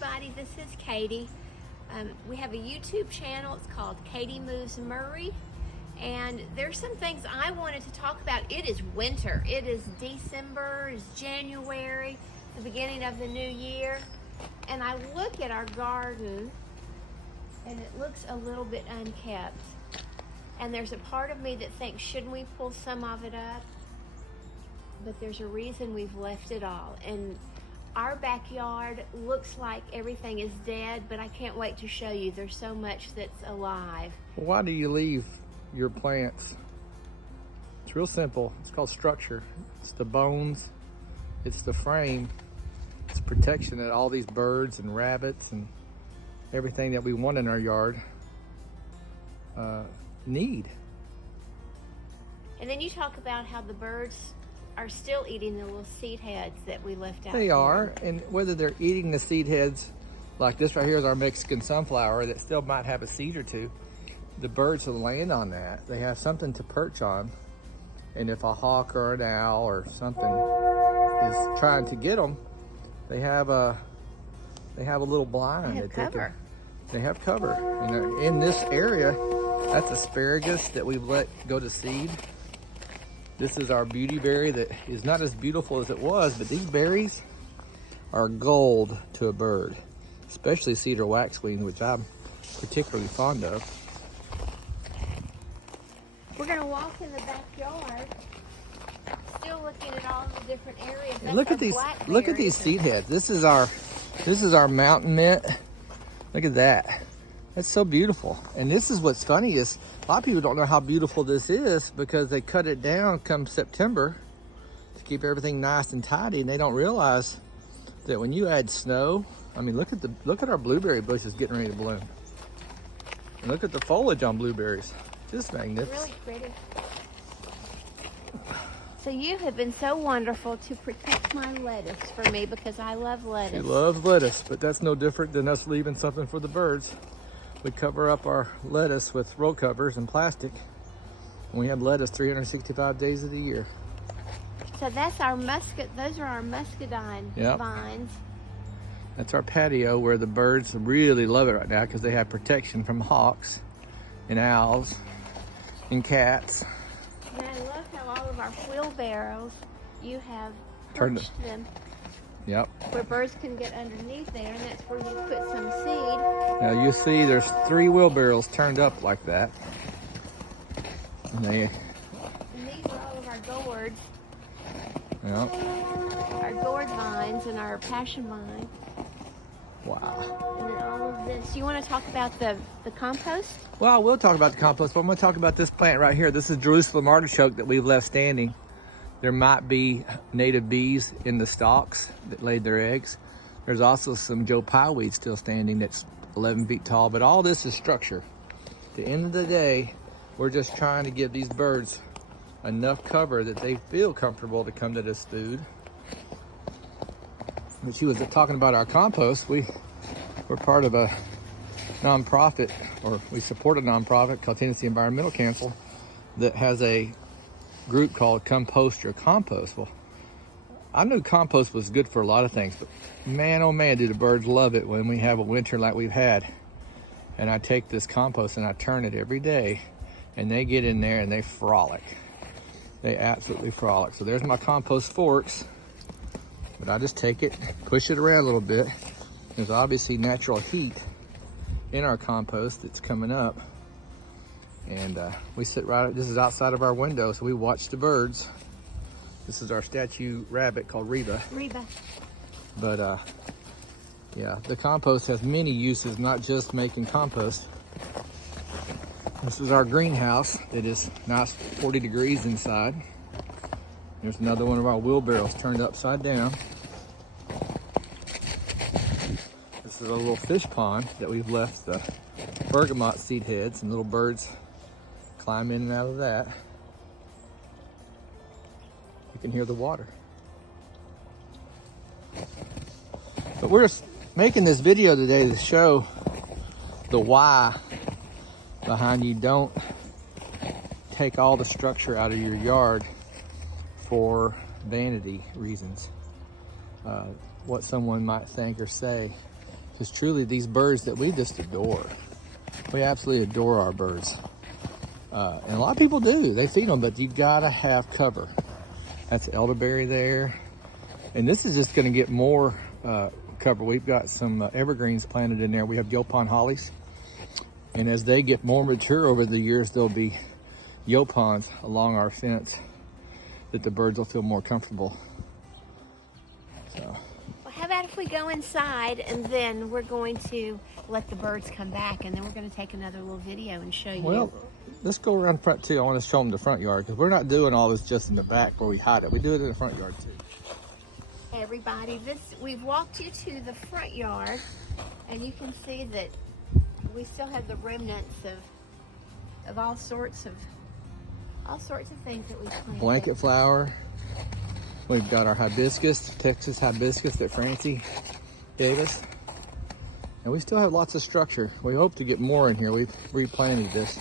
everybody, this is Katie. We have a YouTube channel. It's called Katie Moves Murray, and there's some things I wanted to talk about. It is winter. It is December, it's January, the beginning of the new year, and I look at our garden and it looks a little bit unkept, and there's a part of me that thinks, shouldn't we pull some of it up? But there's a reason we've left it all. And our backyard looks like everything is dead, but I can't wait to show you. There's so much that's alive. Why do you leave your plants? It's real simple. It's called structure. It's the bones, it's the frame, it's protection that all these birds and rabbits and everything that we want in our yard need. And then you talk about how the birds are still eating the little seed heads that we left out. They are, and whether they're eating the seed heads, like this right here is our Mexican sunflower that still might have a seed or two, the birds will land on that. They have something to perch on, and if a hawk or an owl or something is trying to get them, they have a little blind. They have cover. They have cover. And in this area, that's asparagus that we've let go to seed. This is our beauty berry that is not as beautiful as it was, but these berries are gold to a bird, especially cedar waxwing, which I'm particularly fond of. We're gonna walk in the backyard, still looking at all the different areas. And look at these seed heads. This is our mountain mint. Look at that. That's so beautiful. And this is what's funny is a lot of people don't know how beautiful this is because they cut it down come September to keep everything nice and tidy, and they don't realize that when you add snow, I mean, look at our blueberry bushes getting ready to bloom. And look at the foliage on blueberries. Just magnificent. Really pretty. So you have been so wonderful to protect my lettuce for me because I love lettuce. She loves lettuce, but that's no different than us leaving something for the birds. We cover up our lettuce with roll covers and plastic. And we have lettuce 365 days of the year. So that's our those are our muscadine vines. That's our patio where the birds really love it right now because they have protection from hawks and owls and cats. And I love how all of our wheelbarrows, you have perched them. Yep. Where birds can get underneath there, and that's where you put some seed. Now you see there's 3 wheelbarrows turned up like that. And these are all of our gourds. Yep. Our gourd vines and our passion vine. Wow. And then all of this. You want to talk about the compost? Well, I will talk about the compost, but I'm going to talk about this plant right here. This is Jerusalem artichoke that we've left standing. There might be native bees in the stalks that laid their eggs. There's also some Joe Pye weed still standing that's 11 feet tall, but all this is structure. At the end of the day, we're just trying to give these birds enough cover that they feel comfortable to come to this food. But she was talking about our compost. We're part of a nonprofit, or we support a nonprofit called Tennessee Environmental Council that has a group called Compost Your Compost. Well, I knew compost was good for a lot of things, but man, oh man, do the birds love it when we have a winter like we've had. And I take this compost and I turn it every day, and they get in there and they frolic. They absolutely frolic. So there's my compost forks, but I just take it, push it around a little bit. There's obviously natural heat in our compost that's coming up. And we sit this is outside of our window, so we watch the birds. This is our statue rabbit called Reba. But yeah, the compost has many uses, not just making compost. This is our greenhouse. It is nice 40 degrees inside. There's another one of our wheelbarrows turned upside down. This is a little fish pond that we've left the bergamot seed heads, and little birds climb in and out of that. You can hear the water. But we're just making this video today to show the why behind you don't take all the structure out of your yard for vanity reasons. What someone might think or say. Because truly, these birds that we just adore, we absolutely adore our birds. And a lot of people do. They feed them, but you gotta have cover. That's elderberry there. And this is just gonna get more cover. We've got some evergreens planted in there. We have Yopon hollies. And as they get more mature over the years, there'll be Yopons along our fence that the birds will feel more comfortable. So. Well, how about if we go inside and then we're going to let the birds come back, and then we're going to take another little video and show you. Well, let's go around front too. I want to show them the front yard, because we're not doing all this just in the back where we hide it. We do it in the front yard too. Hey everybody, we've walked you to the front yard, and you can see that we still have the remnants of all sorts of things that we planted. Blanket flower. We've got our hibiscus, Texas hibiscus that Francie gave us. And we still have lots of structure. We hope to get more in here. We've replanted this.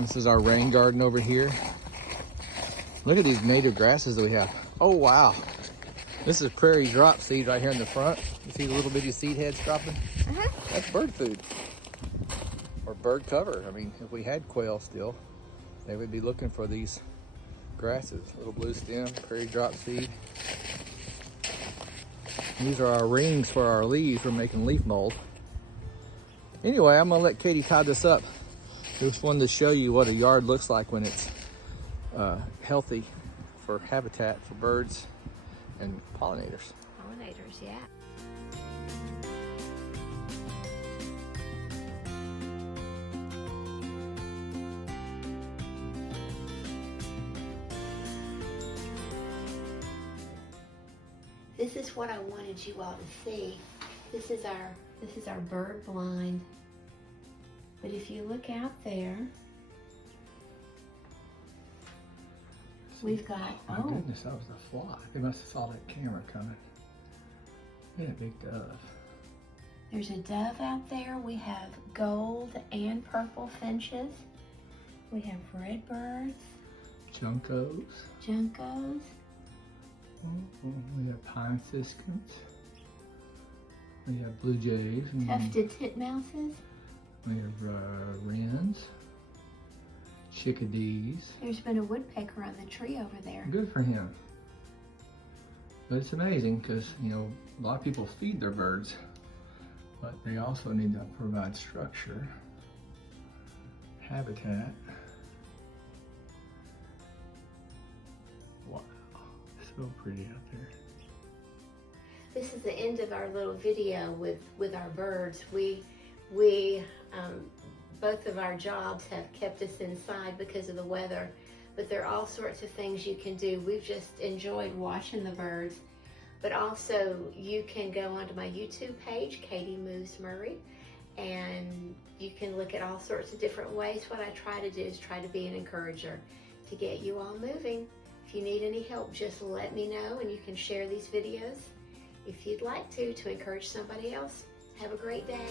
This is our rain garden over here. Look at these native grasses that we have. Oh, wow. This is prairie drop seed right here in the front. You see the little bitty seed heads dropping? That's bird food. Or bird cover. I mean, if we had quail still, they would be looking for these grasses. Little blue stem, prairie drop seed. These are our rings for our leaves. We're making leaf mold. Anyway, I'm gonna let Katie tie this up. Just wanted to show you what a yard looks like when it's healthy for habitat for birds and pollinators. Pollinators, yeah. This is what I wanted you all to see. This is our bird blind. But if you look out there, we've got, My goodness, that was a fly. They must have saw that camera coming. And a big dove. There's a dove out there. We have gold and purple finches. We have red birds. Juncos. Juncos. We have pine siskins. We have blue jays. Tufted titmouses. We have wrens. Chickadees. There's been a woodpecker on the tree over there. Good for him. But it's amazing because, you know, a lot of people feed their birds, but they also need to provide structure, habitat. Wow, so pretty out there. This is the end of our little video with our birds. Both of our jobs have kept us inside because of the weather, but there are all sorts of things you can do. We've just enjoyed watching the birds, but also you can go onto my YouTube page, Katie Moves Murray, and you can look at all sorts of different ways. What I try to do is try to be an encourager to get you all moving. If you need any help, just let me know, and you can share these videos if you'd like to encourage somebody else. Have a great day.